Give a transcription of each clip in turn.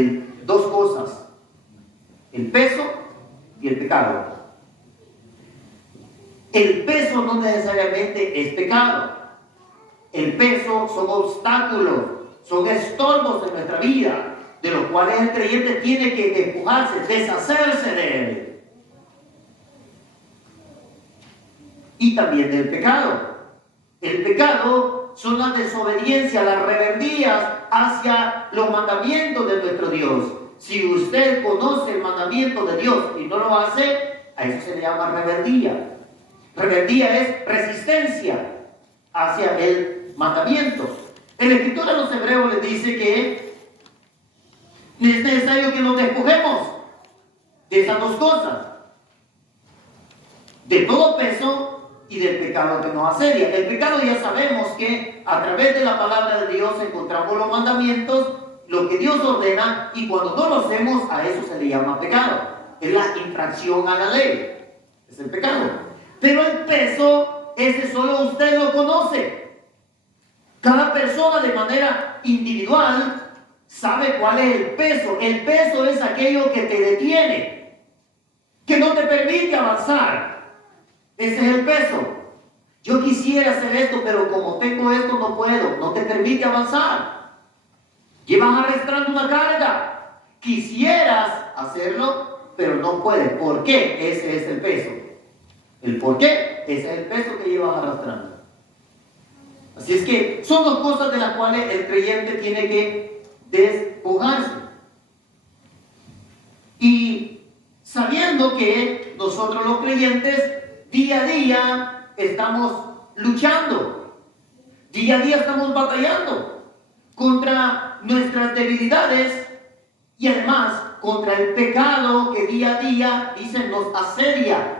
de dos cosas: el peso y el pecado. El peso no necesariamente es pecado. El peso son obstáculos, son estorbos en nuestra vida, de los cuales el creyente tiene que despojarse, deshacerse de él. Y también del pecado. El pecado son las desobediencias, las rebeldías hacia los mandamientos de nuestro Dios. Si usted conoce el mandamiento de Dios y no lo hace, a eso se le llama rebeldía. Rebeldía es resistencia hacia el mandamiento. El escritor a los hebreos les dice que es necesario que nos despojemos de esas dos cosas, de todo peso y del pecado que nos asedia. El pecado, ya sabemos que a través de la palabra de Dios encontramos los mandamientos, lo que Dios ordena, y cuando no lo hacemos, a eso se le llama pecado. Es la infracción a la ley, es el pecado. Pero el peso, ese solo usted lo conoce. Cada persona de manera individual sabe cuál es el peso. El peso es aquello que te detiene, que no te permite avanzar. Ese es el peso. Yo quisiera hacer esto, pero como tengo esto no puedo. No te permite avanzar. Llevas arrastrando una carga. Quisieras hacerlo, pero no puedes. ¿Por qué? Ese es el peso. ¿El por qué? Ese es el peso que llevas arrastrando. Así es que son dos cosas de las cuales el creyente tiene que despojarse. Y sabiendo que nosotros los creyentes día a día estamos luchando, día a día estamos batallando contra nuestras debilidades y además contra el pecado que día a día, dicen, nos asedia.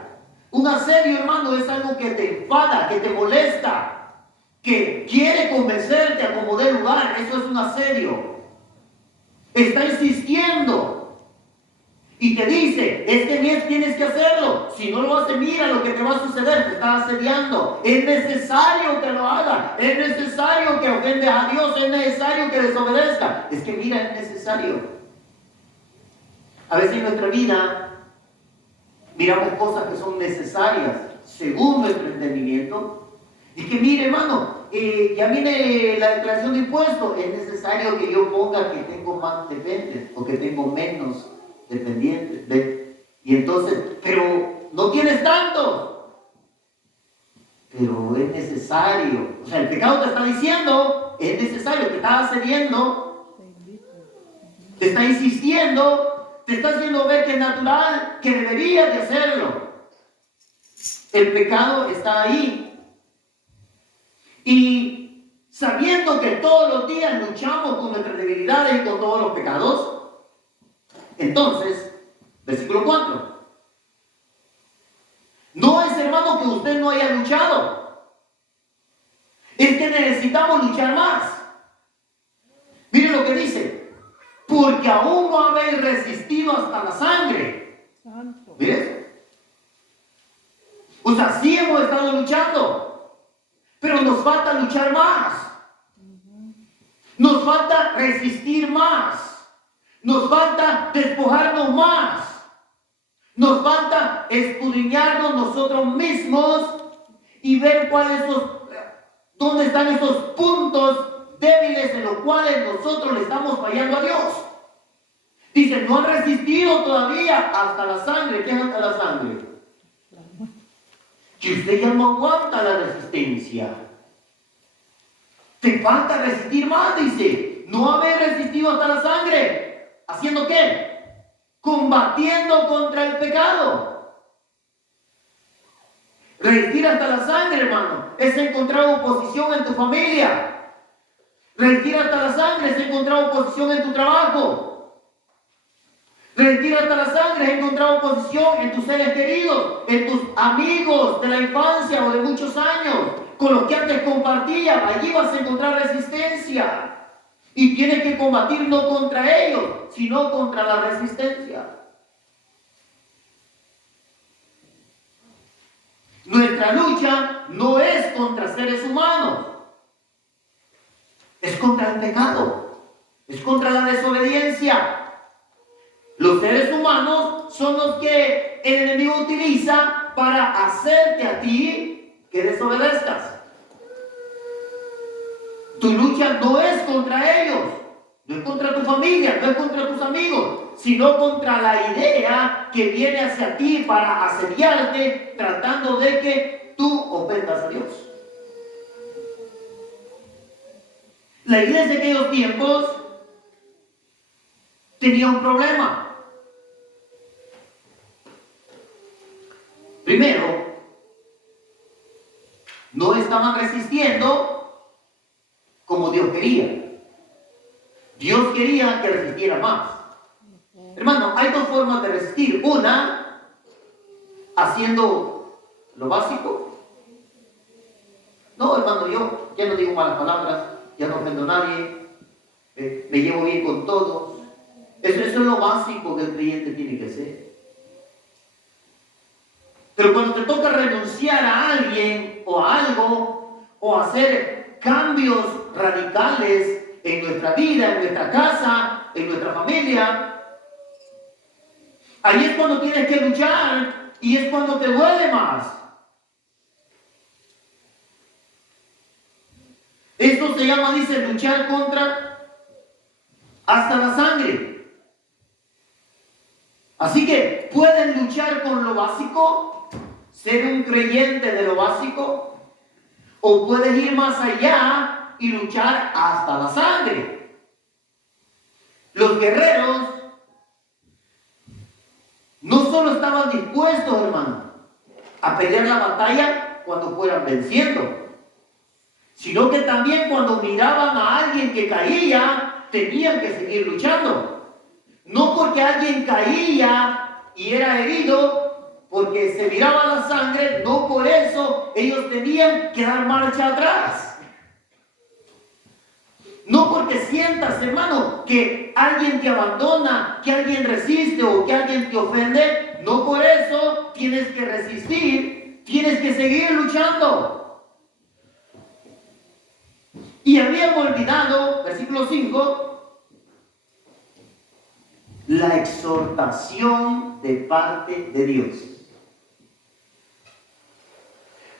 Un asedio, hermano, es algo que te enfada, que te molesta, que quiere convencerte a como dé lugar. Eso es un asedio. Está insistiendo y te dice, este mes tienes que hacerlo. Si no lo haces, mira lo que te va a suceder. Te está asediando. Es necesario que lo haga. Es necesario que ofendes a Dios. Es necesario que desobedezca. Es que mira, es necesario. A veces en nuestra vida miramos cosas que son necesarias según nuestro entendimiento. Y que mire, hermano, ya viene la declaración de impuestos. Es necesario que yo ponga que tengo más dependientes o que tengo menos dependientes. ¿Ve? Y entonces, pero no tienes tanto. Pero es necesario. O sea, el pecado te está diciendo, es necesario, te está asediando, te está insistiendo. Te está haciendo ver que es natural, que deberías de hacerlo. El pecado está ahí. Y sabiendo que todos los días luchamos con nuestras debilidades y con todos los pecados, entonces, versículo 4. No es, hermano, que usted no haya luchado. Es que necesitamos luchar más. Miren lo que dice. Porque aún no habéis resistido hasta la sangre. ¿Ves? O sea, sí hemos estado luchando, pero nos falta luchar más. Nos falta resistir más. Nos falta despojarnos más. Nos falta escudriñarnos nosotros mismos y ver dónde están esos puntos débiles en los cuales nosotros le estamos fallando a Dios. Dice, no han resistido todavía hasta la sangre. ¿Qué es hasta la sangre? Que usted ya no aguanta la resistencia. Te falta resistir más, dice. No haber resistido hasta la sangre. ¿Haciendo qué? Combatiendo contra el pecado. Resistir hasta la sangre, hermano, es encontrar oposición en tu familia. Resistir hasta la sangre es encontrar oposición en tu trabajo. Resistir hasta la sangre es encontrar oposición en tus seres queridos, en tus amigos de la infancia o de muchos años, con los que antes compartías. Allí vas a encontrar resistencia. Y tienes que combatir no contra ellos, sino contra la resistencia. Nuestra lucha no es contra seres humanos. Es contra el pecado, es contra la desobediencia, Los seres humanos son los que el enemigo utiliza para hacerte a ti que desobedezcas. Tu lucha no es contra ellos, no es contra tu familia, no es contra tus amigos, sino contra la idea que viene hacia ti para asediarte, tratando de que tú ofendas a Dios. La iglesia de aquellos tiempos tenía un problema. Primero, no estaban resistiendo como Dios quería. Dios quería que resistiera más. Hermano, hay dos formas de resistir. Una, haciendo lo básico. No, hermano, yo ya no digo malas palabras, ya no ofendo a nadie, me llevo bien con todos. Eso es lo básico que el creyente tiene que hacer. Pero cuando te toca renunciar a alguien o a algo, o hacer cambios radicales en nuestra vida, en nuestra casa, en nuestra familia, ahí es cuando tienes que luchar y es cuando te duele más. Esto se llama, dice, luchar contra hasta la sangre. Así que pueden luchar con lo básico, ser un creyente de lo básico, o puedes ir más allá y luchar hasta la sangre. Los guerreros no solo estaban dispuestos, hermano, a pelear la batalla cuando fueran venciendo, sino que también cuando miraban a alguien que caía, tenían que seguir luchando. No porque alguien caía y era herido, porque se miraba la sangre, no por eso ellos tenían que dar marcha atrás. No porque sientas, hermano, que alguien te abandona, que alguien resiste o que alguien te ofende, no por eso tienes que resistir, tienes que seguir luchando. Y habían olvidado, versículo 5, la exhortación de parte de Dios.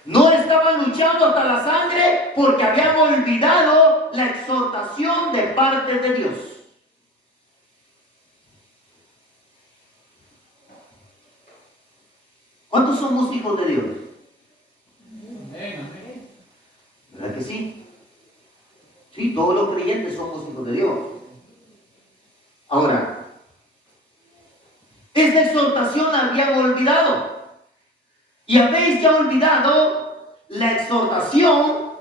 No estaban luchando hasta la sangre porque habían olvidado la exhortación de parte de Dios. ¿Cuántos somos hijos de Dios? ¿Verdad que sí? Sí, todos los creyentes somos hijos de Dios. Ahora, esta exhortación la habían olvidado. Y habéis ya olvidado la exhortación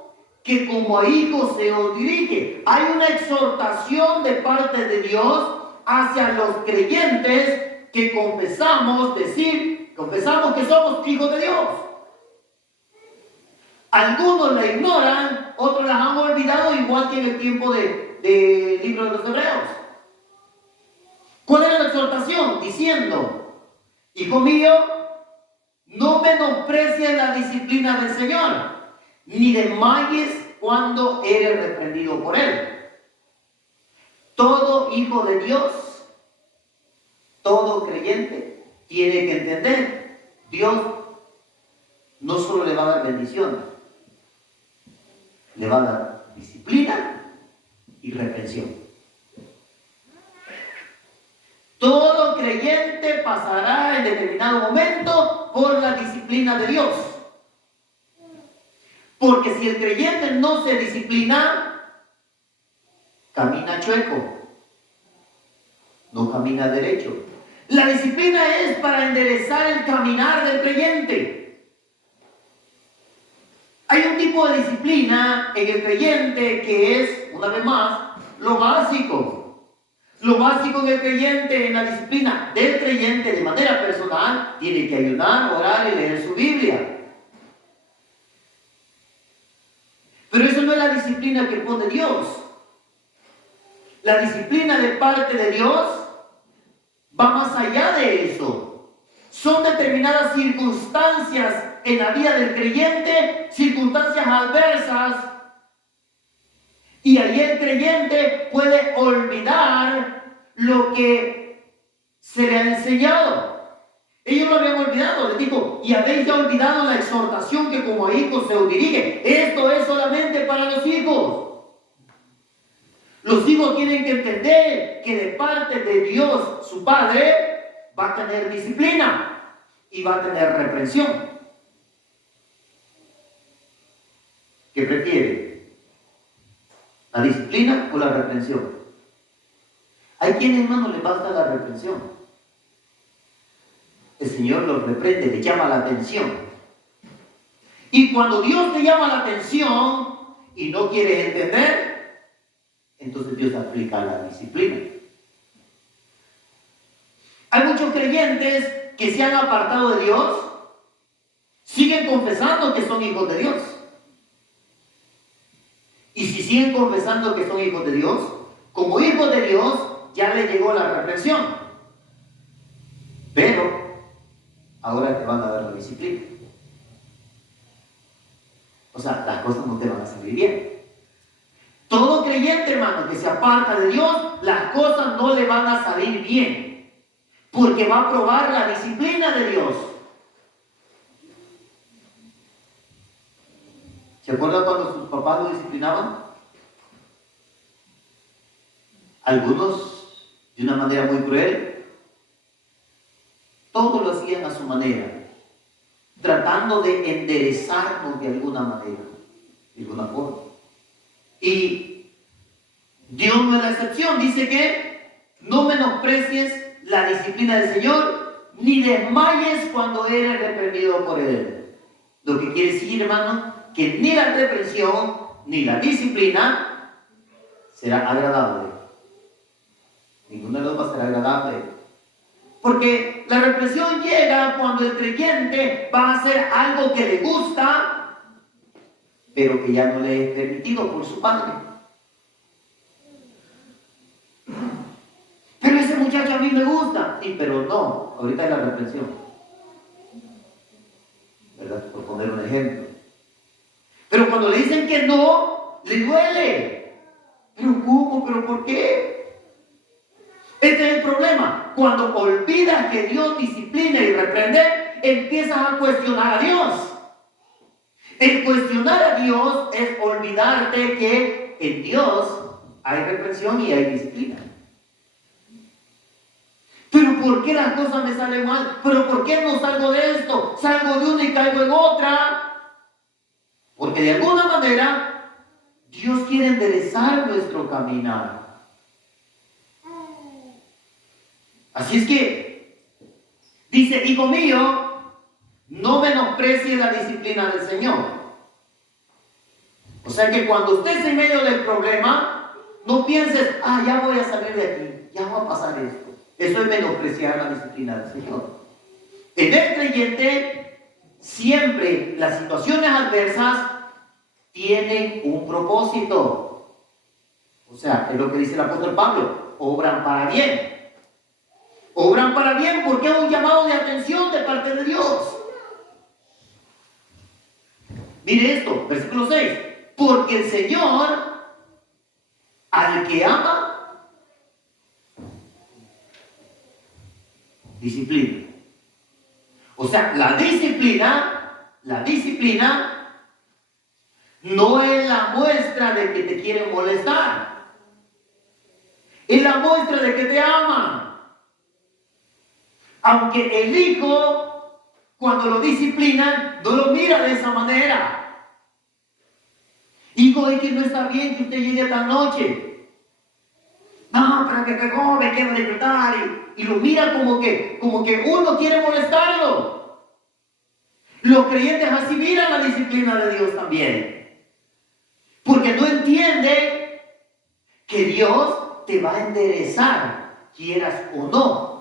que como a hijos se os dirige. Hay una exhortación de parte de Dios hacia los creyentes que confesamos que somos hijos de Dios. Algunos la ignoran, otros la han olvidado, igual que en el tiempo del libro de los Hebreos. ¿Cuál era la exhortación? Diciendo, hijo mío, no menosprecies la disciplina del Señor, ni desmayes cuando eres reprendido por Él. Todo hijo de Dios, todo creyente, tiene que entender, Dios no solo le va a dar bendiciones, le va a dar disciplina y reprensión. Todo creyente pasará en determinado momento por la disciplina de Dios. Porque si el creyente no se disciplina, camina chueco, no camina derecho. La disciplina es para enderezar el caminar del creyente. Hay un tipo de disciplina en el creyente que es, una vez más, lo básico. Lo básico en el creyente, en la disciplina del creyente de manera personal, tiene que ayunar, orar y leer su Biblia. Pero eso no es la disciplina que pone Dios. La disciplina de parte de Dios va más allá de eso. Son determinadas circunstancias en la vida del creyente, circunstancias adversas, y ahí el creyente puede olvidar lo que se le ha enseñado. Ellos lo habían olvidado, les dijo, y habéis ya olvidado la exhortación que como a hijos se os dirige. Esto es solamente para los hijos. Los hijos tienen que entender que de parte de Dios, su Padre, va a tener disciplina y va a tener reprensión. ¿Qué prefiere? ¿La disciplina o la reprensión? Hay quienes, hermano, les basta la reprensión. El Señor los reprende, les llama la atención. Y cuando Dios te llama la atención y no quieres entender, entonces Dios aplica la disciplina. Hay muchos creyentes que se han apartado de Dios, siguen confesando que son hijos de Dios. Y si siguen confesando que son hijos de Dios, como hijos de Dios, ya les llegó la reprensión. Pero ahora te van a dar la disciplina. O sea, las cosas no te van a salir bien. Todo creyente, hermano, que se aparta de Dios, las cosas no le van a salir bien. Porque va a probar la disciplina de Dios. ¿Se acuerdan cuando sus papás lo disciplinaban? Algunos de una manera muy cruel. Todos lo hacían a su manera, tratando de enderezarnos de alguna manera, de alguna forma. Y Dios no es la excepción. Dice que no menosprecies la disciplina del Señor, ni desmayes cuando eres reprendido por Él. Lo que quiere decir, hermano, que ni la reprensión ni la disciplina será agradable. Ninguno de los dos va a ser agradable. Porque la reprensión llega cuando el creyente va a hacer algo que le gusta, pero que ya no le es permitido por su padre. Pero ese muchacho a mí me gusta. Sí, pero no, ahorita es la reprensión. ¿Verdad? Por poner un ejemplo. Pero cuando le dicen que no, le duele. ¿Pero cómo? ¿Pero por qué? Este es el problema. Cuando olvidas que Dios disciplina y reprende, empiezas a cuestionar a Dios. El cuestionar a Dios es olvidarte que en Dios hay reprensión y hay disciplina. ¿Pero por qué las cosas me salen mal? ¿Pero por qué no salgo de esto? Salgo de una y caigo en otra. Porque de alguna manera Dios quiere enderezar nuestro caminar. Así es que dice, hijo mío, no menosprecies la disciplina del Señor. O sea que cuando estés en medio del problema, no pienses, ya voy a salir de aquí, ya va a pasar esto. Eso es menospreciar la disciplina del Señor. En el creyente, siempre las situaciones adversas tienen un propósito. O sea, es lo que dice el apóstol Pablo, obran para bien. Obran para bien porque es un llamado de atención de parte de Dios. Mire esto, versículo 6. Porque el Señor, al que ama, disciplina. O sea, la disciplina no es la muestra de que te quieren molestar. Es la muestra de que te aman. Aunque el hijo, cuando lo disciplinan, no lo mira de esa manera. Hijo, es que no está bien que usted llegue esta noche. No, pero que come, quiero disfrutar. Y lo mira como que uno quiere molestarlo. Los creyentes así miran la disciplina de Dios también. Porque no entienden que Dios te va a enderezar, quieras o no.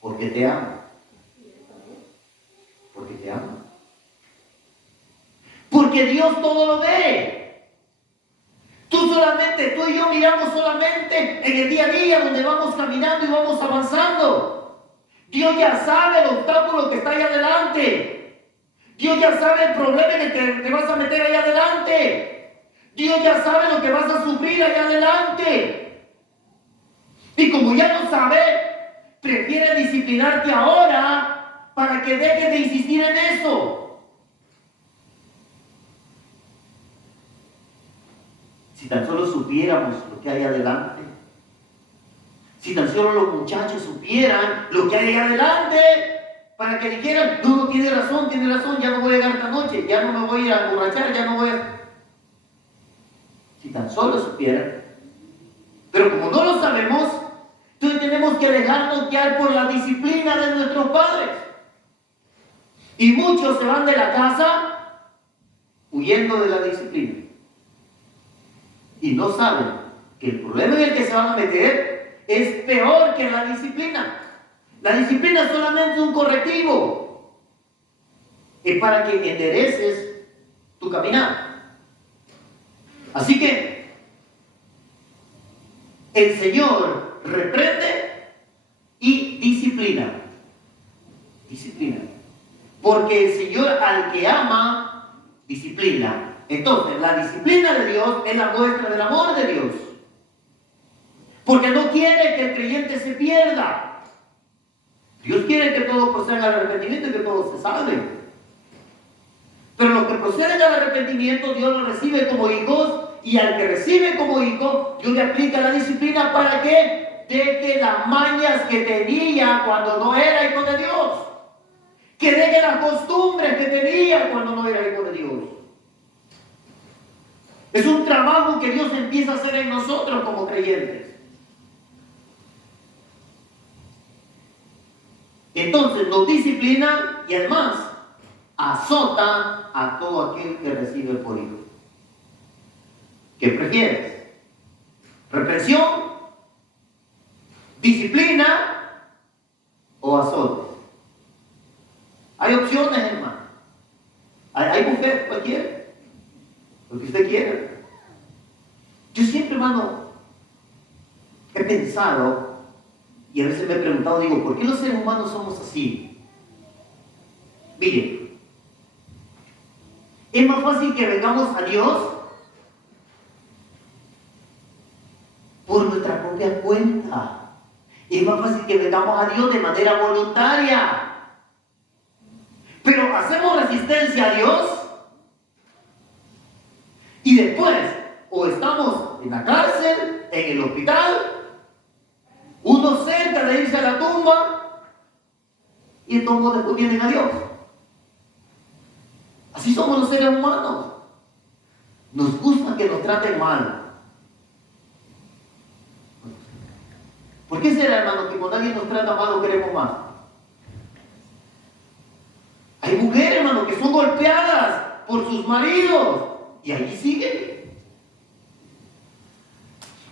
Porque te ama. Porque te ama. Porque Dios todo lo ve. Tú y yo miramos solamente en el día a día donde vamos caminando y vamos avanzando. Dios ya sabe el obstáculo que está ahí adelante. Dios ya sabe el problema en el que te vas a meter ahí adelante. Dios ya sabe lo que vas a sufrir allá adelante. Y como como ya lo sabe, prefiere disciplinarte ahora para que dejes de insistir en eso. Si tan solo supiéramos lo que hay adelante, si tan solo los muchachos supieran lo que hay adelante, para que dijeran, no, tiene razón, ya no voy a llegar esta noche, ya no me voy a ir a emborrachar, ya no voy a... Si tan solo supieran. Pero como no lo sabemos, entonces tenemos que dejarnos guiar por la disciplina de nuestros padres. Y muchos se van de la casa huyendo de la disciplina. Y no saben que el problema en el que se van a meter es peor que la disciplina. La disciplina solamente es un correctivo. Es para que endereces tu caminar. Así que el Señor reprende y disciplina. Disciplina. Porque el Señor al que ama, disciplina. Entonces, la disciplina de Dios es la muestra del amor de Dios. Porque no quiere que el creyente se pierda. Dios quiere que todos procedan al arrepentimiento y que todos se salven. Pero los que proceden al arrepentimiento, Dios los recibe como hijos. Y al que recibe como hijo, Dios le aplica la disciplina para que deje las mañas que tenía cuando no era hijo de Dios. Que deje las costumbres que tenía cuando no era hijo de Dios. Es un trabajo que Dios empieza a hacer en nosotros como creyentes. Entonces nos disciplina y además azota a todo aquel que recibe por hijo. ¿Qué prefieres? ¿Reprensión? ¿Disciplina? ¿O azote? Hay opciones, hermano. Hay buffet, cualquiera. Lo que usted quiera. Yo siempre, hermano, he pensado y a veces me he preguntado, digo, ¿por qué los seres humanos somos así? Miren, es más fácil que vengamos a Dios por nuestra propia cuenta. Es más fácil que vengamos a Dios de manera voluntaria. Pero hacemos resistencia a Dios y después o estamos en la cárcel, en el hospital, uno cerca de irse a la tumba y todos después vienen a Dios. Así somos los seres humanos. Nos gusta que nos traten mal. ¿Por qué será, hermano, que cuando alguien nos trata mal lo queremos más? Hay mujeres, hermano, que son golpeadas por sus maridos y ahí siguen.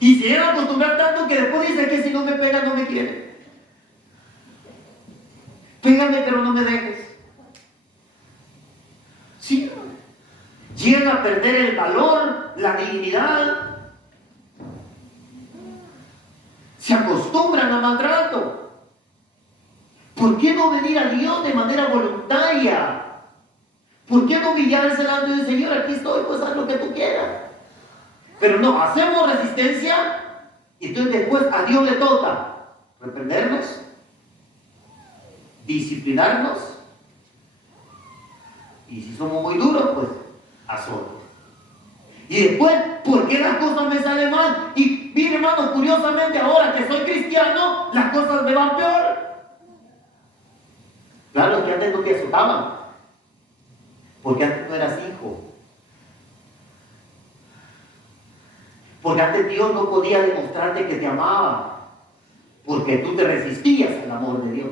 Y se llegan a acostumbrar tanto que después dicen que si no me pegan no me quieren. Pégame pero no me dejes. Sí, llegan a perder el valor, la dignidad. Se acostumbran al maltrato. ¿Por qué no venir a Dios de manera voluntaria? ¿Por qué no humillarse delante del Señor? Aquí estoy, pues haz lo que tú quieras. Pero no, hacemos resistencia y entonces después a Dios le toca reprendernos, disciplinarnos y si somos muy duros, pues azote. Y después, ¿por qué las cosas me salen mal? Y mire, hermano, curiosamente ahora que soy cristiano, las cosas me van peor. Claro, que antes no te azotaban, porque antes no eras hijo. Porque antes Dios no podía demostrarte que te amaba, porque tú te resistías al amor de Dios.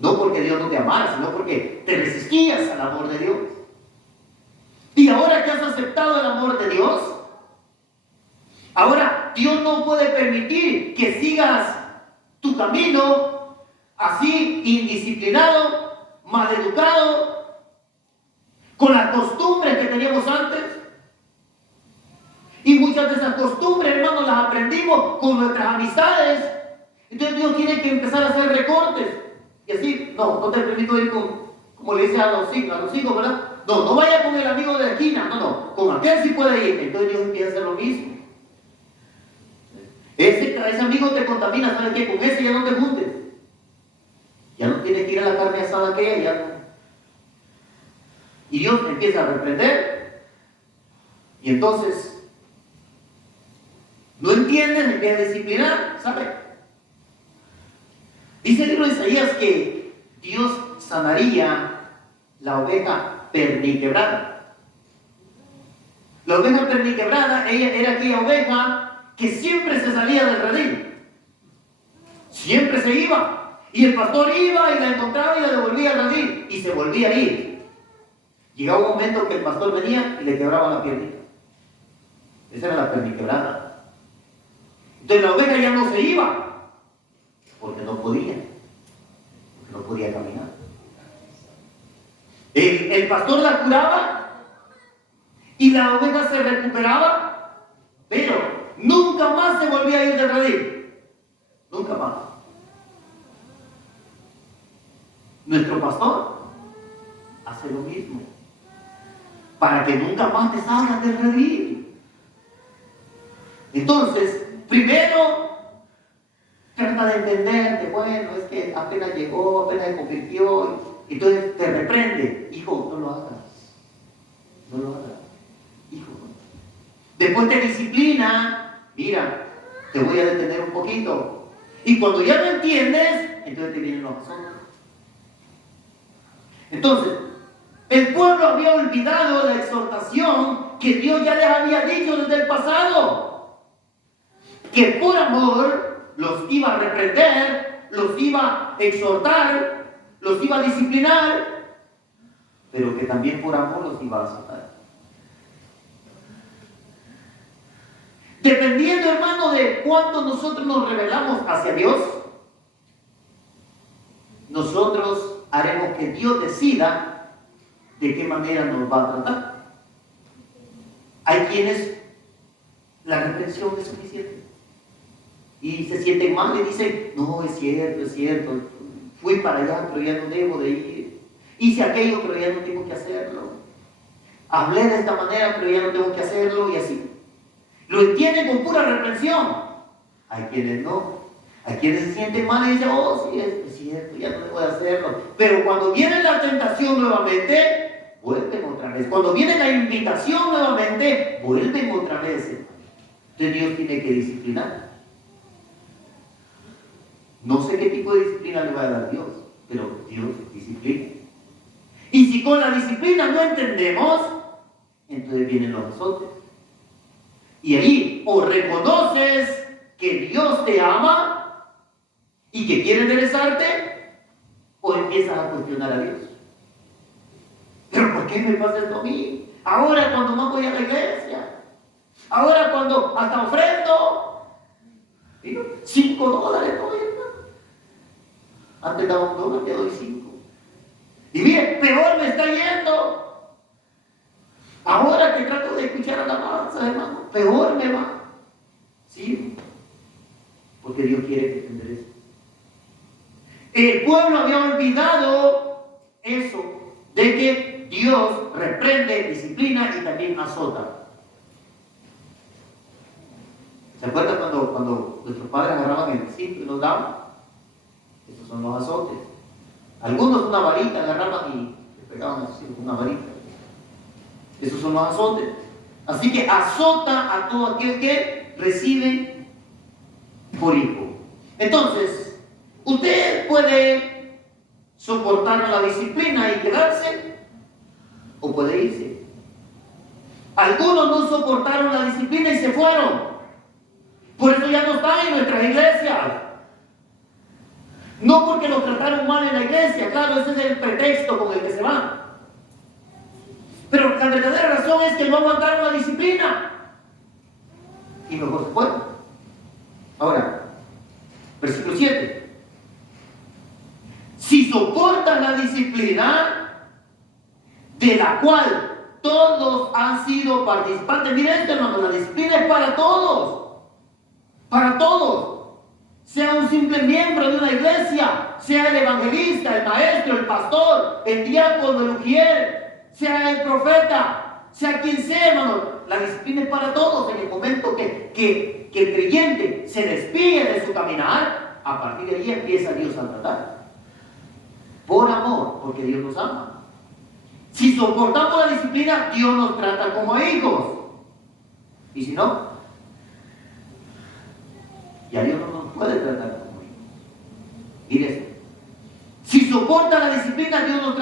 No porque Dios no te amara, sino porque te resistías al amor de Dios. Y ahora que has aceptado el amor de Dios, ahora Dios no puede permitir que sigas tu camino así, indisciplinado, maleducado, con las costumbres que teníamos antes. Y muchas de esas costumbres, hermanos, las aprendimos con nuestras amistades. Entonces Dios tiene que empezar a hacer recortes. Y así, no te permito ir como le dice a los hijos, ¿verdad? No vaya con el amigo de la esquina, no, con aquel sí puede ir. Entonces Dios empieza a hacer lo mismo. Ese ese amigo te contamina, ¿sabes qué? Con ese ya no te juntes. Ya no tienes que ir a la carne asada aquella, ya no. Y Dios te empieza a reprender. Y entonces, no entiendes, me empieza a disciplinar, ¿sabes? Dice el libro de Isaías que Dios sanaría la oveja perniquebrada. La oveja perniquebrada, ella era aquella oveja que siempre se salía del redil. Siempre se iba. Y el pastor iba y la encontraba y la devolvía al redil. Y se volvía a ir. Llegaba un momento que el pastor venía y le quebraba la piernita. Esa era la perniquebrada. Entonces la oveja ya no se iba. Porque no podía. Porque no podía caminar. El pastor la curaba. Y la oveja se recuperaba, pero nunca más se volvía a ir del redil. Nunca más. Nuestro pastor hace lo mismo. Para que nunca más te salgas del redil. Entonces, primero, trata de entenderte. Bueno, es que apenas llegó, apenas se convirtió. Entonces te reprende. Hijo, no lo hagas. No lo hagas. Hijo. Después te disciplina. Mira, te voy a detener un poquito. Y cuando ya lo entiendes, entonces te vienen los asuntos. Entonces, el pueblo había olvidado la exhortación que Dios ya les había dicho desde el pasado. Que por amor los iba a reprender, los iba a exhortar, los iba a disciplinar, pero que también por amor los iba a azotar. Dependiendo, hermano, de cuánto nosotros nos rebelamos hacia Dios, nosotros haremos que Dios decida de qué manera nos va a tratar. Hay quienes la reprensión es suficiente y se sienten mal y dicen, no, es cierto, fui para allá, pero ya no debo de ir. Hice aquello, pero ya no tengo que hacerlo. Hablé de esta manera, pero ya no tengo que hacerlo, y así. Lo entienden con pura reprensión. Hay quienes no. Hay quienes se sienten mal y dicen, oh, sí, es cierto, ya no debo de hacerlo. Pero cuando viene la tentación nuevamente, vuelven otra vez. Cuando viene la invitación nuevamente, vuelven otra vez. Entonces Dios tiene que disciplinar. No sé qué tipo de disciplina le va a dar Dios, pero Dios disciplina. Y si con la disciplina no entendemos, entonces vienen los azotes. Y ahí o reconoces que Dios te ama y que quiere enderezarte, o empiezas a cuestionar a Dios. ¿Pero por qué me pasa esto a mí? Ahora cuando no voy a la iglesia, ahora cuando hasta ofrendo, ¿digo? $5 doy, hermano. Antes daba $1, ya doy 5. Y mire, peor me está yendo. Ahora que trato de escuchar alabanza, hermano, peor me va. Sí, porque Dios quiere que enderece. El pueblo había olvidado eso, de que Dios reprende, disciplina y también azota. ¿Se acuerdan cuando nuestros padres agarraban el cinto y nos daban? Esos son los azotes. Algunos una varita agarraban y le pegaban así con una varita. Esos son los azotes. Así que azota a todo aquel que recibe por hijo. Entonces, usted puede soportar la disciplina y quedarse, o puede irse. Algunos no soportaron la disciplina y se fueron. Por eso ya no están en nuestras iglesias. No porque los trataron mal en la iglesia, claro, ese es el pretexto con el que se van. Pero la verdadera razón es que no aguantaron la disciplina. Y mejor se fueron. Ahora, versículo 7. Si soportan la disciplina, de la cual todos han sido participantes. Miren esto, hermano, la disciplina es para todos. Para todos. Sea un simple miembro de una iglesia, sea el evangelista, el maestro, el pastor, el diácono, el ujier, sea el profeta, sea quien sea, hermano. la disciplina es para todos. En el momento que el creyente se despide de su caminar, a partir de ahí empieza Dios a tratar. Por amor, porque Dios nos ama. Si soportamos la disciplina, Dios nos trata como hijos. Y si no, ya Dios no nos puede tratar como hijos. Mire eso. Si soporta la disciplina, Dios nos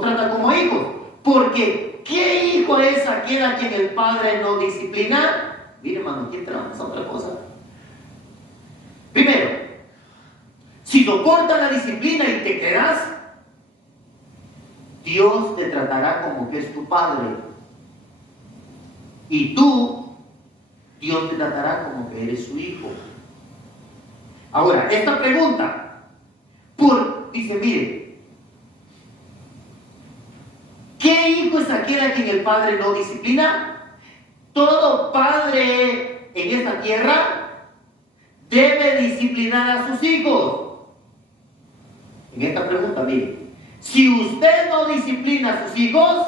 trata como hijos. Porque, ¿qué hijo es aquel a quien el padre no disciplina? Mire, hermano, aquí entramos a otra cosa. Primero, si soportas la disciplina y te quedas, Dios te tratará como que es tu padre. Y tú, Dios te tratará como que eres su hijo. Ahora, esta pregunta, dice, mire, ¿qué hijo es aquel a quien el padre no disciplina? Todo padre en esta tierra debe disciplinar a sus hijos. En esta pregunta, mire, si usted no disciplina a sus hijos,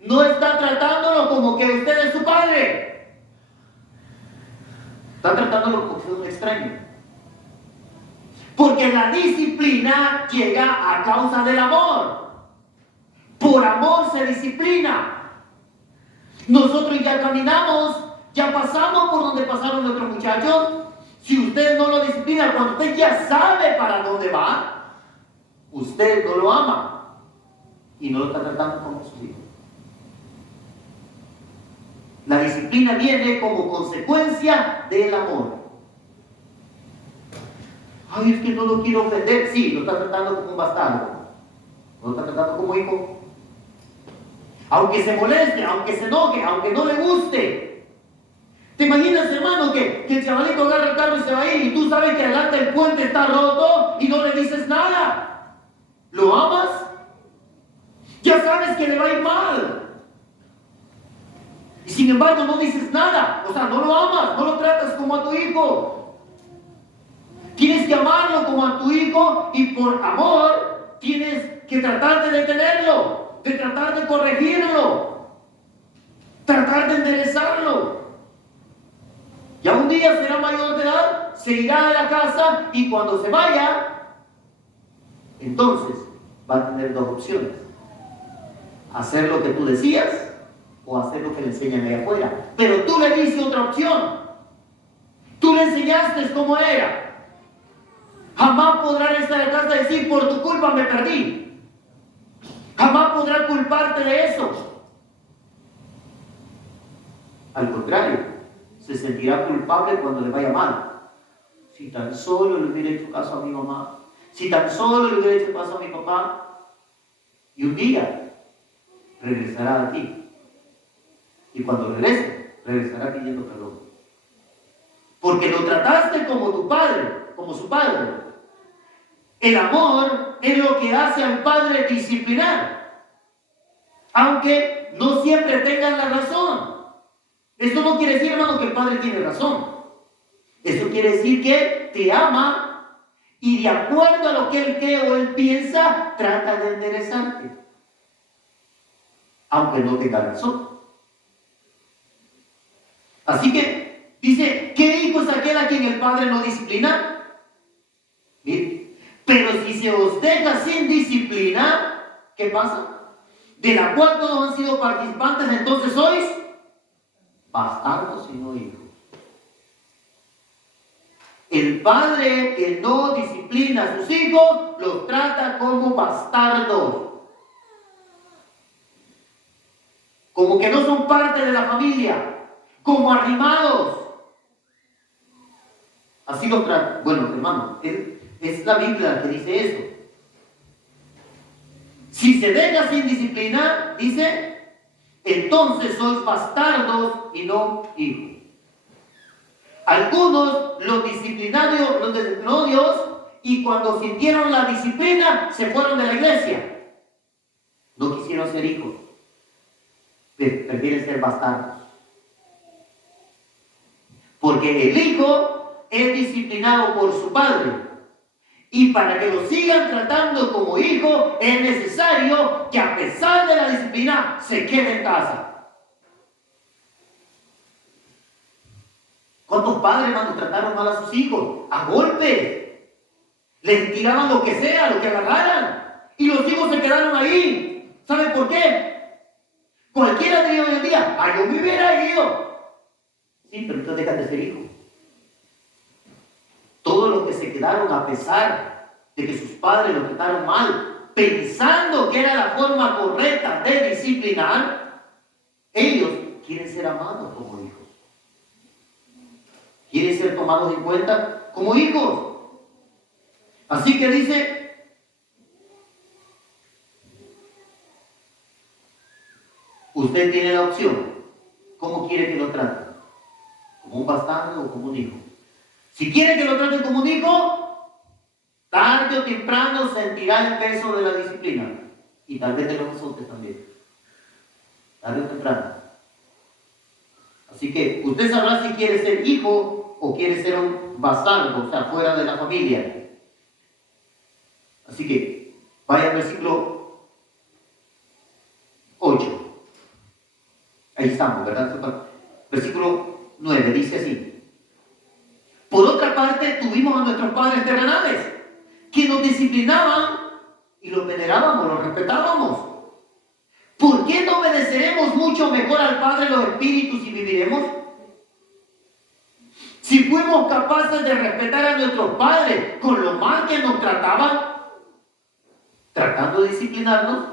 no está tratándolo como que usted es su padre. Está tratándolo como que es un extraño. Porque la disciplina llega a causa del amor. Por amor se disciplina. Nosotros ya caminamos, ya pasamos por donde pasaron nuestros muchachos. Si usted no lo disciplina, cuando usted ya sabe para dónde va, usted no lo ama y no lo está tratando como su hijo. La disciplina viene como consecuencia del amor. Ay, es que no lo quiero ofender. Sí, lo está tratando como un bastardo. No lo está tratando como hijo. Aunque se moleste, aunque se enoje, aunque no le guste. ¿Te imaginas, hermano, que el chavalito agarra el carro y se va a ir y tú sabes que adelante el puente está roto y no le dices nada? ¿Lo amas? Ya sabes que le va a ir mal. Y sin embargo no dices nada. O sea, no lo amas, no lo tratas como a tu hijo. Tienes que amarlo como a tu hijo y por amor tienes que tratar de detenerlo, de tratar de corregirlo, tratar de enderezarlo. Ya un día será mayor de edad, se irá de la casa y cuando se vaya, entonces va a tener dos opciones. Hacer lo que tú decías o hacer lo que le enseñan allá afuera. Pero tú le dices otra opción. Tú le enseñaste cómo era. Jamás podrá estar en la casa y decir, por tu culpa me perdí. Jamás podrá culparte de eso. Al contrario, se sentirá culpable cuando le vaya mal. Si tan solo le hubiera hecho caso a mi mamá, si tan solo le hubiera hecho caso a mi papá, y un día regresará a ti. Y cuando regrese, regresará pidiendo perdón. Porque lo trataste como tu padre, como su padre. El amor es lo que hace al padre disciplinar. Aunque no siempre tengan la razón. Esto no quiere decir, hermano, que el padre tiene razón. Esto quiere decir que te ama y de acuerdo a lo que él cree o él piensa, trata de enderezarte. Aunque no tenga razón. Así que, dice, ¿qué hijo es aquel a quien el padre no disciplina? Mire, pero si se os deja sin disciplina, ¿qué pasa? De la cual todos han sido participantes, entonces sois bastardos y no hijos. El padre que no disciplina a sus hijos los trata como bastardos. Como que no son parte de la familia, como arrimados. Así los trata. Bueno, hermano, es la Biblia la que dice eso. Si se deja sin disciplina, dice, entonces sois bastardos y no hijos. Algunos los disciplinó Dios y cuando sintieron la disciplina se fueron de la iglesia. No quisieron ser hijos. Prefieren ser bastardos. Porque el hijo es disciplinado por su padre. Y para que lo sigan tratando como hijo, es necesario que a pesar de la disciplina se quede en casa. ¿Cuántos padres, hermanos, trataron mal a sus hijos? A golpes. Les tiraban lo que sea, lo que agarraran. Y los hijos se quedaron ahí. ¿Saben por qué? Cualquiera diría hoy en día, yo me hubiera ido. Sí, pero entonces dejan de ser hijos. Todos los que se quedaron a pesar de que sus padres los trataron mal, pensando que era la forma correcta de disciplinar, ellos quieren ser amados como hijos. Quieren ser tomados en cuenta como hijos. Así que dice, usted tiene la opción. ¿Cómo quiere que lo traten? ¿Como un bastardo o como un hijo? Si quiere que lo traten como un hijo, tarde o temprano sentirá el peso de la disciplina. Y tal vez de los azotes también. Tarde o temprano. Así que usted sabrá si quiere ser hijo o quiere ser un bastardo, o sea, fuera de la familia. Así que vaya al versículo 8. Ahí estamos, ¿verdad? Versículo 9 dice así. Por otra parte, tuvimos a nuestros padres terrenales, que nos disciplinaban y los venerábamos, los respetábamos. ¿Por qué no obedeceremos mucho mejor al Padre de los Espíritus y viviremos? Si fuimos capaces de respetar a nuestros padres con lo mal que nos trataban, tratando de disciplinarnos,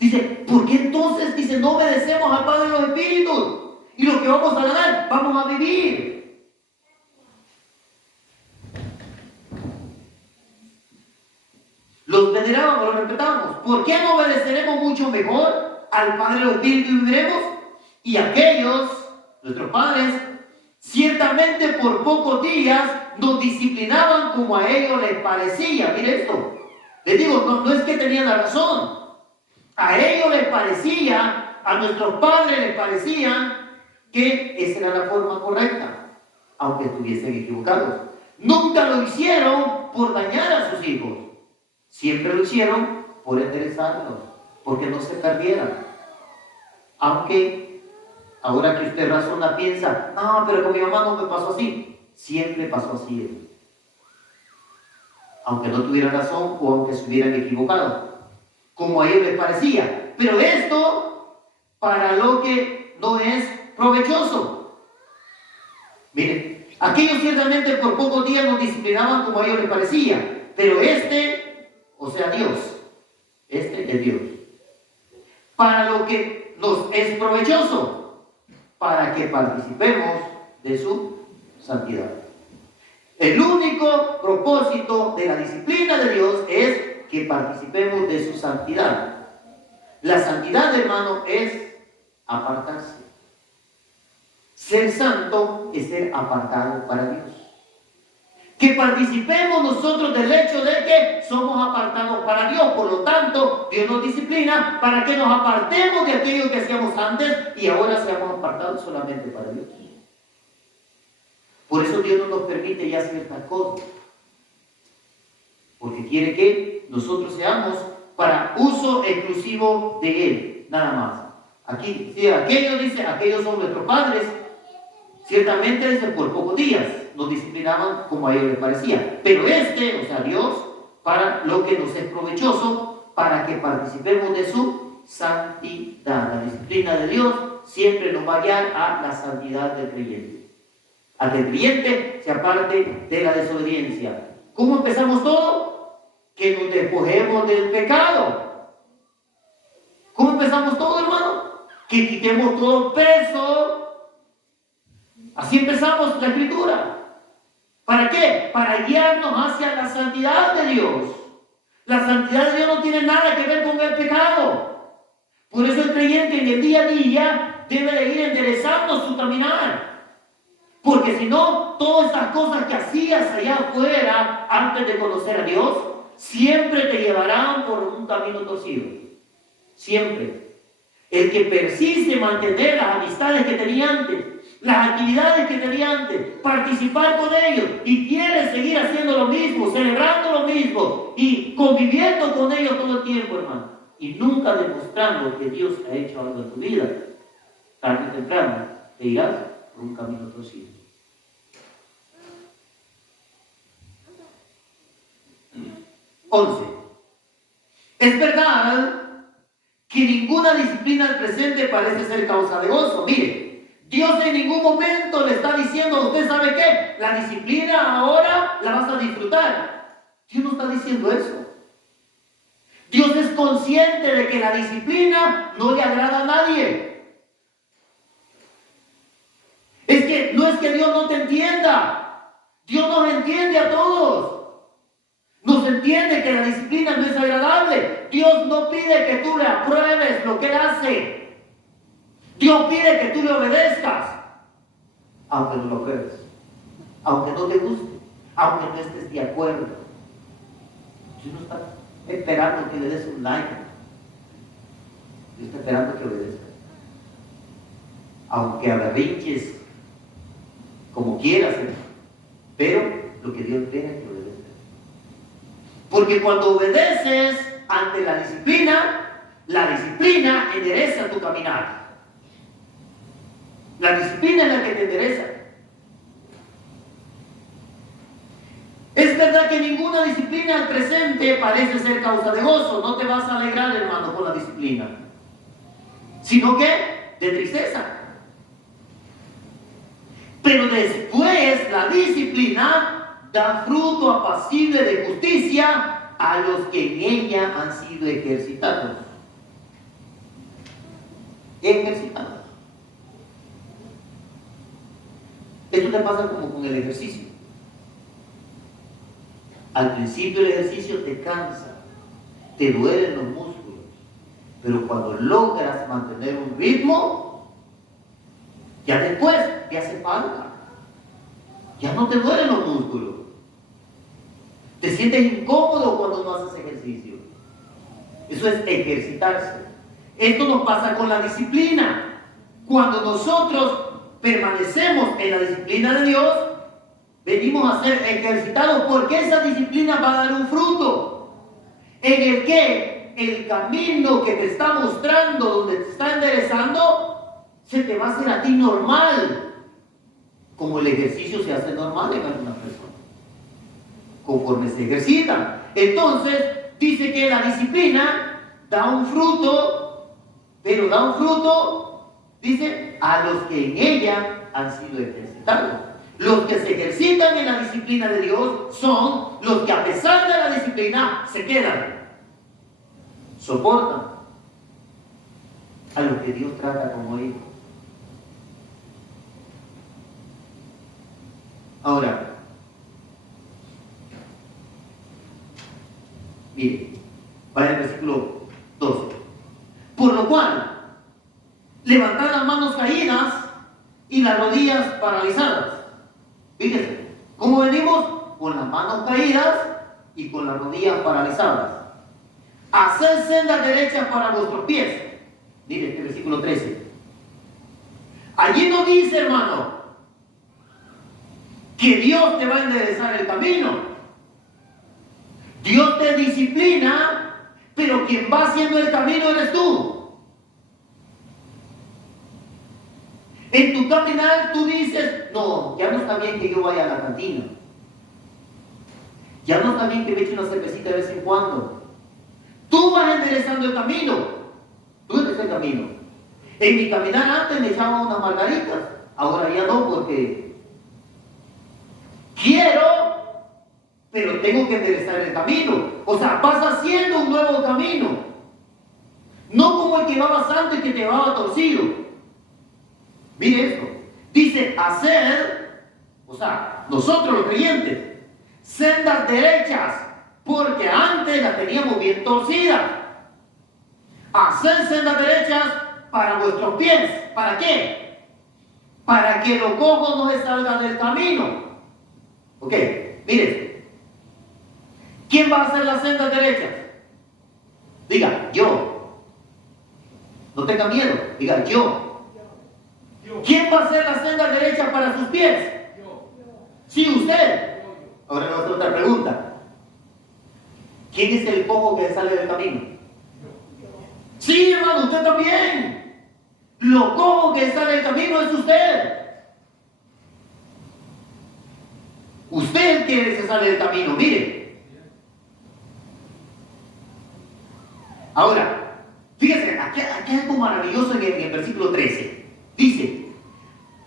dice, ¿por qué entonces, dice, no obedecemos al Padre de los Espíritus? Y lo que vamos a ganar, vamos a vivir. Los venerábamos, los respetábamos. ¿Por qué no obedeceremos mucho mejor al Padre de los Espíritus y viviremos? Y aquellos, nuestros padres, ciertamente por pocos días nos disciplinaban como a ellos les parecía. Mire esto. Les digo, no es que tenían la razón. A ellos les parecía, a nuestros padres les parecía que esa era la forma correcta, aunque estuviesen equivocados. Nunca lo hicieron por dañar a sus hijos. Siempre lo hicieron por enderezarlos, porque no se perdieran. Aunque ahora que usted razona, piensa, no, pero con mi mamá no me pasó así. Siempre pasó así. Aunque no tuviera razón o aunque se hubieran equivocado, como a ellos les parecía. Pero esto para lo que no es provechoso. Miren, aquellos ciertamente por pocos días nos disciplinaban como a ellos les parecía, pero o sea Dios, es Dios. Para lo que nos es provechoso, para que participemos de su santidad. El único propósito de la disciplina de Dios es que participemos de su santidad. La santidad, hermano, es apartarse. Ser santo es ser apartado para Dios. Que participemos nosotros del hecho de que somos apartados para Dios. Por lo tanto, Dios nos disciplina para que nos apartemos de aquello que hacíamos antes y ahora seamos apartados solamente para Dios. Por eso Dios no nos permite ya ciertas cosas. Porque quiere que nosotros seamos para uso exclusivo de Él, nada más. Aquí, si aquellos son nuestros padres, ciertamente dice, por pocos días nos disciplinaban como a ellos les parecía. Pero o sea, Dios, para lo que nos es provechoso, para que participemos de su santidad. La disciplina de Dios siempre nos va a guiar a la santidad del creyente. A que el creyente se aparte de la desobediencia. ¿Cómo empezamos todo? Que nos despojemos del pecado. ¿Cómo empezamos todo, hermano? Que quitemos todo peso. Así empezamos la escritura. ¿Para qué? Para guiarnos hacia la santidad de Dios. La santidad de Dios no tiene nada que ver con el pecado. Por eso el creyente en el día a día debe de ir enderezando su caminar. Porque si no, todas estas cosas que hacías allá afuera antes de conocer a Dios, siempre te llevarán por un camino torcido. Siempre. El que persiste en mantener las amistades que tenía antes, las actividades que tenía antes, participar con ellos y quiere seguir haciendo lo mismo, celebrando lo mismo y conviviendo con ellos todo el tiempo, hermano. Y nunca demostrando que Dios ha hecho algo en tu vida. Tarde o temprano te irás por un camino torcido. Es verdad que ninguna disciplina al presente parece ser causa de gozo. Mire, Dios en ningún momento le está diciendo, usted sabe qué, la disciplina ahora la vas a disfrutar. Dios no está diciendo eso. Dios es consciente de que la disciplina no le agrada a nadie. No es que Dios no te entienda. Dios nos entiende a todos. Nos entiende que la disciplina no es agradable. Dios no pide que tú le apruebes lo que Él hace. Dios pide que tú le obedezcas. Aunque no lo apruebes. Aunque no te guste. Aunque no estés de acuerdo. Dios no está esperando que le des un like. Dios está esperando que obedezcas. Aunque aberrinches como quieras, pero lo que Dios espera es que obedezcas. Porque cuando obedeces ante la disciplina endereza tu caminar. La disciplina es la que te endereza. Es verdad que ninguna disciplina al presente parece ser causa de gozo. No te vas a alegrar, hermano, con la disciplina. Sino que de tristeza. Pero después la disciplina da fruto apacible de justicia a los que en ella han sido ejercitados. Ejercitados. Esto te pasa como con el ejercicio. Al principio el ejercicio te cansa, te duelen los músculos, pero cuando logras mantener un ritmo, ya después te hace falta. Ya no te duelen los músculos. Te sientes incómodo cuando no haces ejercicio. Eso es ejercitarse. Esto nos pasa con la disciplina. Cuando nosotros permanecemos en la disciplina de Dios, venimos a ser ejercitados porque esa disciplina va a dar un fruto en el que el camino que te está mostrando, donde te está enderezando, se te va a hacer a ti normal. Como el ejercicio se hace normal en algunas personas, conforme se ejercitan. Entonces, dice que la disciplina da un fruto, pero da un fruto, dice, a los que en ella han sido ejercitados. Los que se ejercitan en la disciplina de Dios son los que a pesar de la disciplina se quedan, soportan a los que Dios trata como hijos. Ahora, mire, vaya al versículo 12. Por lo cual, levantad las manos caídas y las rodillas paralizadas. Fíjense, ¿cómo venimos? Con las manos caídas y con las rodillas paralizadas. Haced sendas derechas para vuestros pies. Mire este versículo 13. Allí no dice, hermano, que Dios te va a enderezar el camino. Dios te disciplina, pero quien va haciendo el camino eres tú. En tu caminar tú dices, no, ya no está bien que yo vaya a la cantina. Ya no está bien que me eche una cervecita de vez en cuando. Tú vas enderezando el camino. Tú enderezas el camino. En mi caminar antes me echaban unas margaritas. Ahora ya no, porque quiero, pero tengo que enderezar el camino. O sea, vas haciendo un nuevo camino. No como el que llevabas antes, que te llevaba torcido. Mire esto. Dice, hacer, o sea, nosotros los creyentes, sendas derechas, porque antes las teníamos bien torcidas. Hacer sendas derechas para vuestros pies. ¿Para qué? Para que los cojos no se salgan del camino. Ok, mire. ¿Quién va a hacer las sendas derechas? Diga, yo. No tenga miedo, diga, yo. ¿Quién va a hacer las sendas derechas para sus pies? Sí, usted. Ahora nos hace otra pregunta. ¿Quién es el cojo que sale del camino? Sí, hermano, usted también. Lo cojo que sale del camino es usted. Usted quiere que se sale del camino, mire. Ahora, fíjese, aquí hay algo maravilloso en el versículo 13. Dice,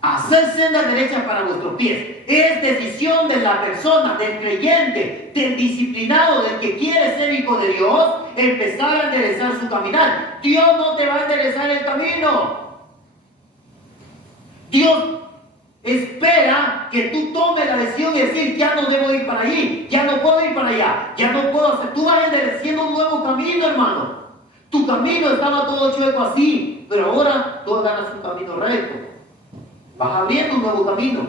hacer sendas derechas para vuestros pies. Es decisión de la persona, del creyente, del disciplinado, del que quiere ser hijo de Dios, empezar a enderezar su caminar. Dios no te va a enderezar el camino. Dios espera que tú tomes la decisión y decir, ya no debo ir para allí, ya no puedo ir para allá, ya no puedo hacer. Tú vas endereciendo un nuevo camino, hermano. Tu camino estaba todo chueco así, pero ahora tú ganas un camino recto. Vas abriendo un nuevo camino.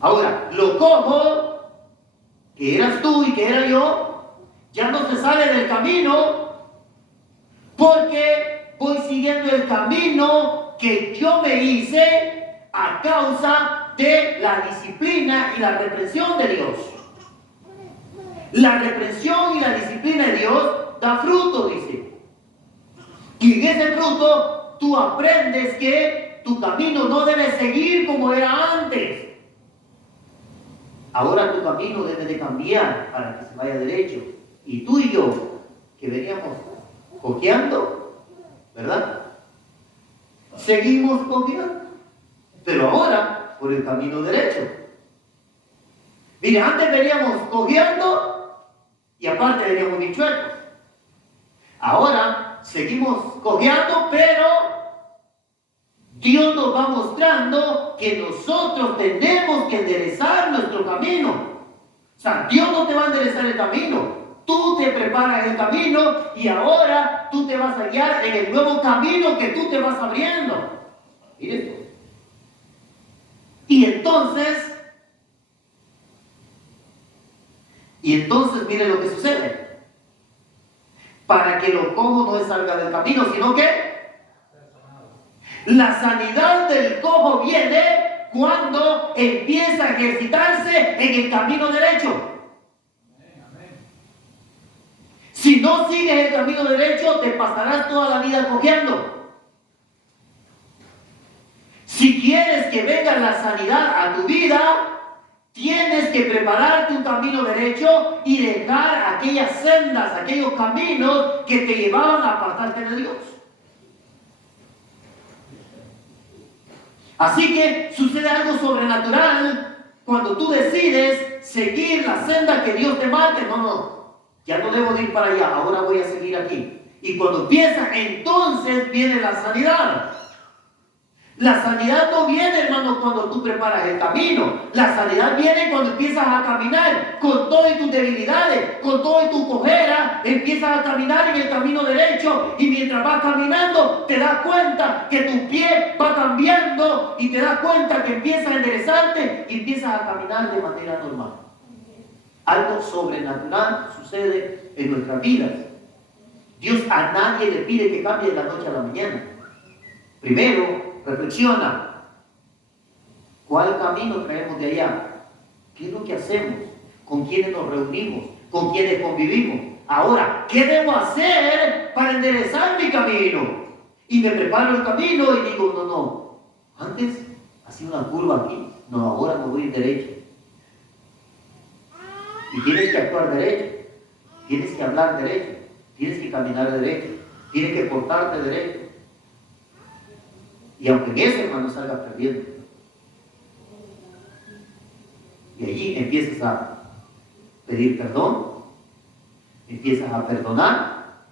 Ahora, lo cojo, que eras tú y que era yo, ya no se sale del camino porque voy siguiendo el camino que yo me hice a causa de la disciplina y la reprensión de Dios. La reprensión y la disciplina de Dios da fruto, dice. Y en ese fruto tú aprendes que tu camino no debe seguir como era antes. Ahora tu camino debe de cambiar para que se vaya derecho. Y tú y yo, que veníamos cojeando, ¿verdad? Seguimos cojeando, pero ahora por el camino derecho. Mire, antes veníamos cojeando y aparte veníamos bien chuecos. Ahora seguimos cojeando, pero Dios nos va mostrando que nosotros tenemos que enderezar nuestro camino. O sea, Dios no te va a enderezar el camino. Tú te preparas el camino y ahora tú te vas a guiar en el nuevo camino que tú te vas abriendo. Mire esto. Y entonces mire lo que sucede. Para que lo cojo no salga del camino, sino que la sanidad del cojo viene cuando empieza a ejercitarse en el camino derecho. Si no sigues el camino derecho, te pasarás toda la vida cojeando. Si quieres que venga la sanidad a tu vida, tienes que prepararte un camino derecho y dejar aquellas sendas, aquellos caminos que te llevaban a apartarte de Dios. Así que sucede algo sobrenatural cuando tú decides seguir la senda que Dios te marque. No, ya no debo de ir para allá, ahora voy a seguir aquí. Y cuando empieza, entonces viene la sanidad. La sanidad no viene, hermano, cuando tú preparas el camino. La sanidad viene cuando empiezas a caminar con todas tus debilidades, con toda tu cojera. Empiezas a caminar en el camino derecho y mientras vas caminando te das cuenta que tu pie va cambiando y te das cuenta que empiezas a enderezarte y empiezas a caminar de manera normal. Algo sobrenatural sucede en nuestras vidas. Dios a nadie le pide que cambie de la noche a la mañana. Primero, reflexiona. ¿Cuál camino traemos de allá? ¿Qué es lo que hacemos? ¿Con quiénes nos reunimos? ¿Con quiénes convivimos? Ahora, ¿qué debo hacer para enderezar mi camino? Y me preparo el camino y digo, no. Antes hacía una curva aquí. No, ahora me voy derecho. Y tienes que actuar derecho. Tienes que hablar derecho. Tienes que caminar derecho. Tienes que portarte derecho. Y aunque en eso, hermano, salgas perdiendo. Y allí empiezas a pedir perdón, empiezas a perdonar,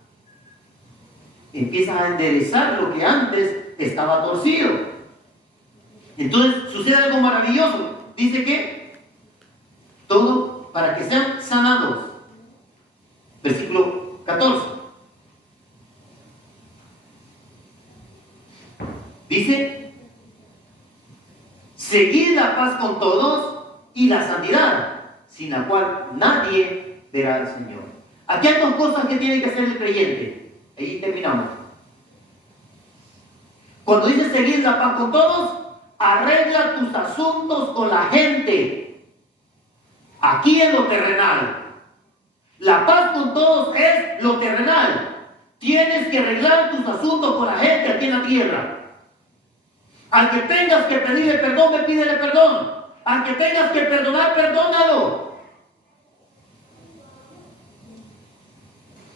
empiezas a enderezar lo que antes estaba torcido. Entonces sucede algo maravilloso. Dice que todo para que sean sanados. Versículo 14. Dice, seguid la paz con todos y la santidad, sin la cual nadie verá al Señor. Aquí hay dos cosas que tiene que hacer el creyente. Ahí terminamos. Cuando dice seguid la paz con todos, arregla tus asuntos con la gente. Aquí es lo terrenal. La paz con todos es lo terrenal. Tienes que arreglar tus asuntos con la gente aquí en la tierra. Al que tengas que pedirle perdón, pídele perdón. A que tengas que perdonar, perdónalo.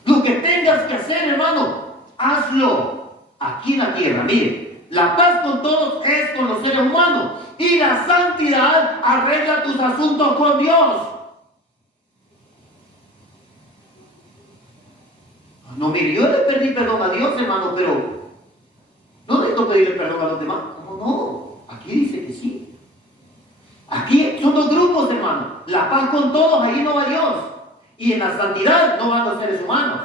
Lo que tengas que hacer, hermano, hazlo aquí en la tierra. Mire, la paz con todos es con los seres humanos. Y la santidad arregla tus asuntos con Dios. No, mire, yo le pedí perdón a Dios, hermano, pero no necesito pedirle perdón a los demás. ¿Cómo no? Aquí dice que sí. Aquí son dos grupos, hermano. La paz con todos, ahí no va Dios. Y en la santidad no van los seres humanos.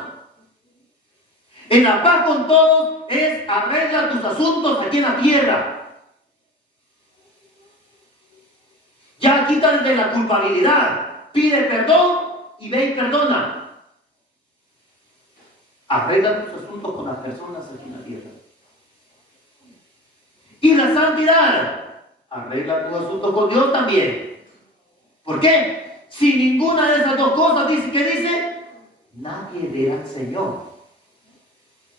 En la paz con todos es arregla tus asuntos aquí en la tierra. Ya quítate la culpabilidad. Pide perdón y ve y perdona. Arregla tus asuntos con las personas aquí en la tierra. Y la santidad arregla tus asuntos con Dios también. ¿Por qué? Si ninguna de esas dos cosas dice, ¿qué dice? Nadie verá al Señor.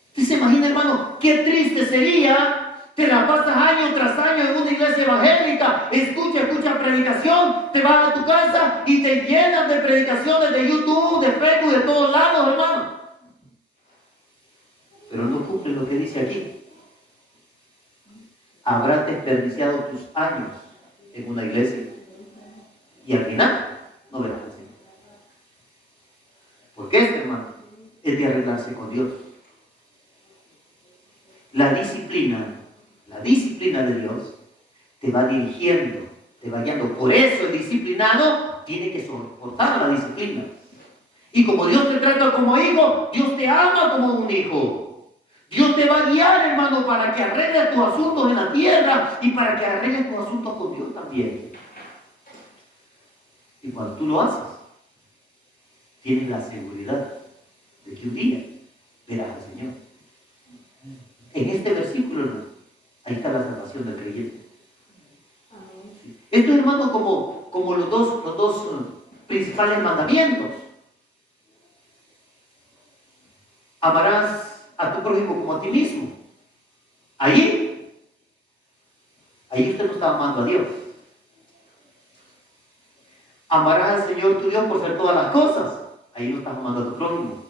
¿Usted se imagina, hermano, qué triste sería? Te la pasas año tras año en una iglesia evangélica, escucha predicación, te vas a tu casa y te llenas de predicaciones de YouTube, de Facebook, de todos lados, hermano. Pero no cumple lo que dice aquí. Habrás desperdiciado tus años en una iglesia y al final no verás al Señor. Porque hermano, es de arreglarse con Dios. La disciplina de Dios te va dirigiendo, te va guiando. Por eso el disciplinado tiene que soportar la disciplina. Y como Dios te trata como hijo, Dios te ama como un hijo. Dios te va a guiar, hermano, para que arregles tus asuntos en la tierra y para que arregles tus asuntos con Dios también. Y cuando tú lo haces, tienes la seguridad de que un día verás al Señor. En este versículo, hermano, ahí está la salvación del creyente. Esto, hermano, como los dos principales mandamientos. Amarás a tu prójimo como a ti mismo. Ahí usted no está amando a Dios. Amarás al Señor tu Dios por ser todas las cosas. Ahí no estás amando a tu prójimo.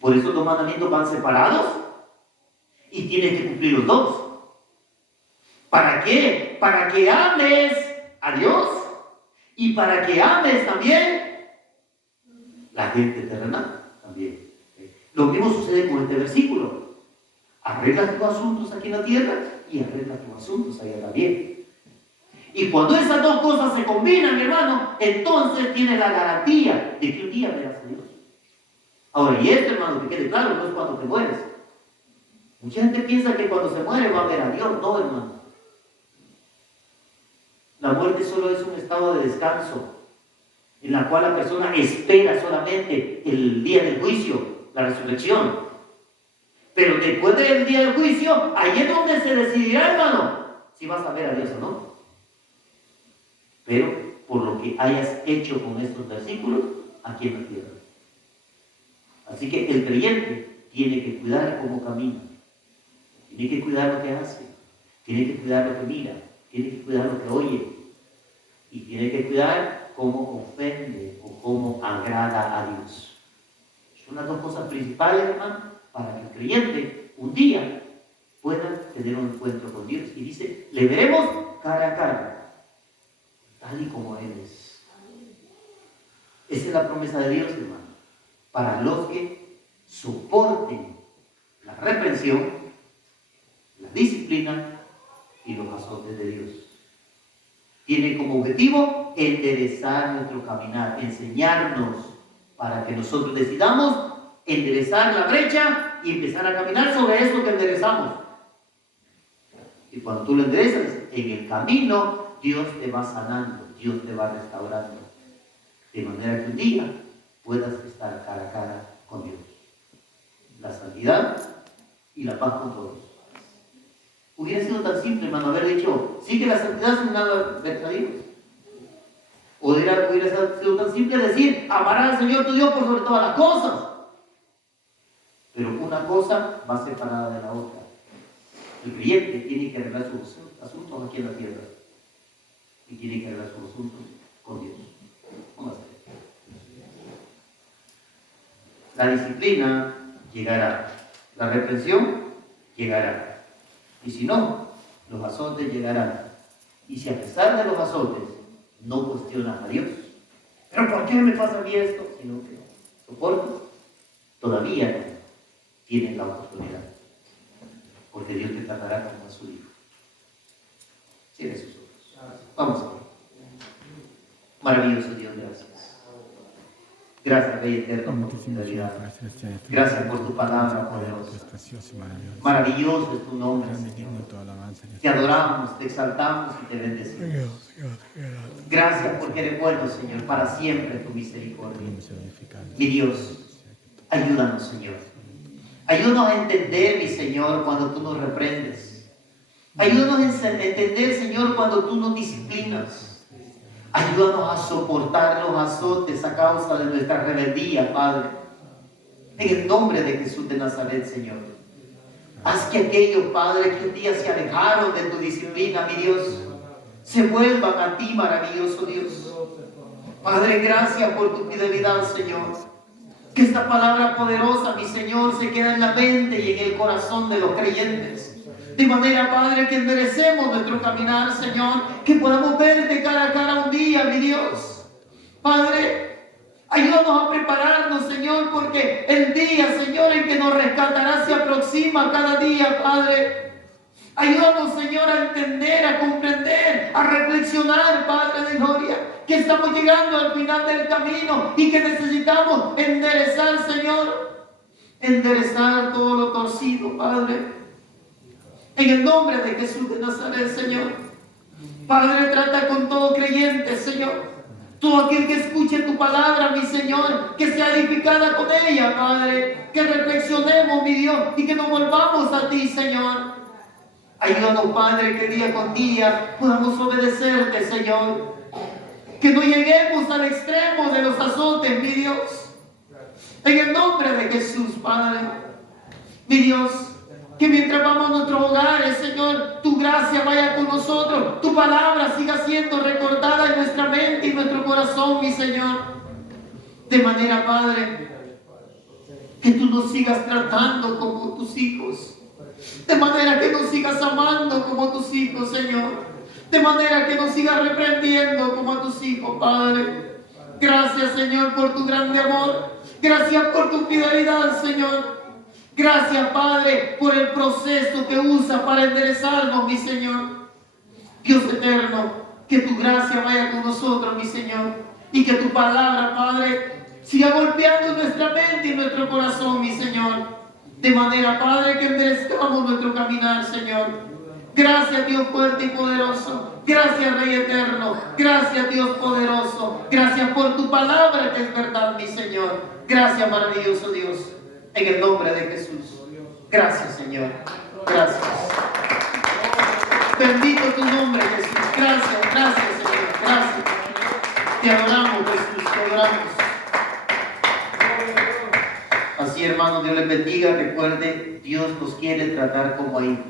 Por eso los mandamientos van separados y tienes que cumplir los dos. ¿Para qué? Para que ames a Dios y para que ames también la gente terrenal también. Lo mismo sucede con este versículo. Arregla tus asuntos aquí en la tierra y arregla tus asuntos allá también. Y cuando esas dos cosas se combinan, hermano, entonces tienes la garantía de que un día verás a Dios. Ahora, y esto, hermano, que quede claro, no es cuando te mueres. Mucha gente piensa que cuando se muere va a ver a Dios. No, hermano. La muerte solo es un estado de descanso, en la cual la persona espera solamente el día del juicio, la resurrección. Pero después del día del juicio, ahí es donde se decidirá, hermano, si vas a ver a Dios o no. Pero por lo que hayas hecho con estos versículos aquí en la tierra. Así que el creyente tiene que cuidar cómo camina, tiene que cuidar lo que hace, tiene que cuidar lo que mira, tiene que cuidar lo que oye y tiene que cuidar cómo ofende o cómo agrada a Dios. Son las dos cosas principales, hermano, para que el creyente un día pueda tener un encuentro con Dios. Y dice, le veremos cara a cara, tal y como Él es. Esa es la promesa de Dios, hermano, para los que soporten la reprensión, la disciplina y los azotes de Dios. Tiene como objetivo enderezar nuestro caminar, enseñarnos para que nosotros decidamos enderezar la brecha y empezar a caminar sobre eso que enderezamos. Y cuando tú lo enderezas, en el camino Dios te va sanando, Dios te va restaurando. De manera que un día puedas estar cara a cara con Dios. La santidad y la paz con todos. Hubiera sido tan simple, hermano, haber dicho, sí que la santidad sin nada ver a Dios. O hubiera sido tan simple decir, amarás al Señor tu Dios por sobre todas las cosas. Pero una cosa va separada de la otra. El creyente tiene que arreglar sus asuntos aquí en la tierra. y quiere que haga su asunto con Dios. Vamos a hacer. La disciplina llegará, la reprensión llegará, y si no, los azotes llegarán. Y si a pesar de los azotes no cuestionas a Dios, ¿pero por qué me pasa a mí esto? Sino que soportas, todavía no tienes la oportunidad, porque Dios te tratará como a su hijo. Cierre sus ojos. Vamos a ver. Maravilloso Dios, gracias. Gracias, Rey Eterno, por tu fidelidad. Gracias por tu palabra poderosa. Maravilloso es tu nombre, Señor. Te adoramos, te exaltamos y te bendecimos. Gracias porque eres bueno, Señor, para siempre tu misericordia. Mi Dios, ayúdanos, Señor. Ayúdanos a entender, mi Señor, cuando tú nos reprendes. Ayúdanos a entender, Señor, cuando tú nos disciplinas. Ayúdanos a soportar los azotes a causa de nuestra rebeldía, Padre. En el nombre de Jesús de Nazaret, Señor. Haz que aquellos, Padre, que un día se alejaron de tu disciplina, mi Dios, se vuelvan a ti, maravilloso Dios. Padre, gracias por tu fidelidad, Señor. Que esta palabra poderosa, mi Señor, se quede en la mente y en el corazón de los creyentes. De manera, Padre, que enderecemos nuestro caminar, Señor, que podamos verte cara a cara un día, mi Dios. Padre, ayúdanos a prepararnos, Señor, porque el día, Señor, en que nos rescatará se aproxima cada día, Padre. Ayúdanos, Señor, a entender, a comprender, a reflexionar, Padre de gloria, que estamos llegando al final del camino y que necesitamos enderezar, Señor, enderezar todo lo torcido, Padre. En el nombre de Jesús de Nazaret, Señor. Padre, trata con todo creyente, Señor. Todo aquel que escuche tu palabra, mi Señor, que sea edificada con ella, Padre. Que reflexionemos, mi Dios, y que nos volvamos a ti, Señor. Ayúdanos, Padre, que día con día podamos obedecerte, Señor. Que no lleguemos al extremo de los azotes, mi Dios. En el nombre de Jesús, Padre. Mi Dios, que mientras vamos a nuestros hogares, Señor, tu gracia vaya con nosotros. Tu palabra siga siendo recordada en nuestra mente y nuestro corazón, mi Señor. De manera, Padre, que tú nos sigas tratando como tus hijos. De manera que nos sigas amando como tus hijos, Señor. De manera que nos sigas reprendiendo como a tus hijos, Padre. Gracias, Señor, por tu grande amor. Gracias por tu fidelidad, Señor. Gracias, Padre, por el proceso que usa para enderezarnos, mi Señor. Dios eterno, que tu gracia vaya con nosotros, mi Señor. Y que tu palabra, Padre, siga golpeando nuestra mente y nuestro corazón, mi Señor. De manera, Padre, que enderezcamos nuestro caminar, Señor. Gracias, Dios fuerte y poderoso. Gracias, Rey eterno. Gracias, Dios poderoso. Gracias por tu palabra que es verdad, mi Señor. Gracias, maravilloso Dios. En el nombre de Jesús. Gracias, Señor. Gracias. Bendito tu nombre, Jesús. Gracias, gracias, Señor. Gracias. Te adoramos, Jesús. Te adoramos. Así, hermanos, Dios les bendiga. Recuerde, Dios nos quiere tratar como hijos.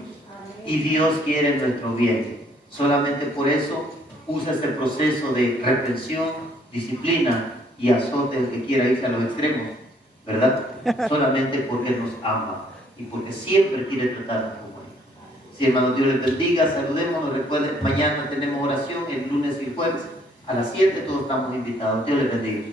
Y Dios quiere nuestro bien. Solamente por eso usa este proceso de reprensión, disciplina y azote el que quiera irse a los extremos, ¿verdad? Solamente porque nos ama y porque siempre quiere tratarnos como hijos. Sí, hermanos, Dios les bendiga. Saludémonos. Recuerden, mañana tenemos oración, el lunes y el jueves a las 7. Todos estamos invitados. Dios les bendiga.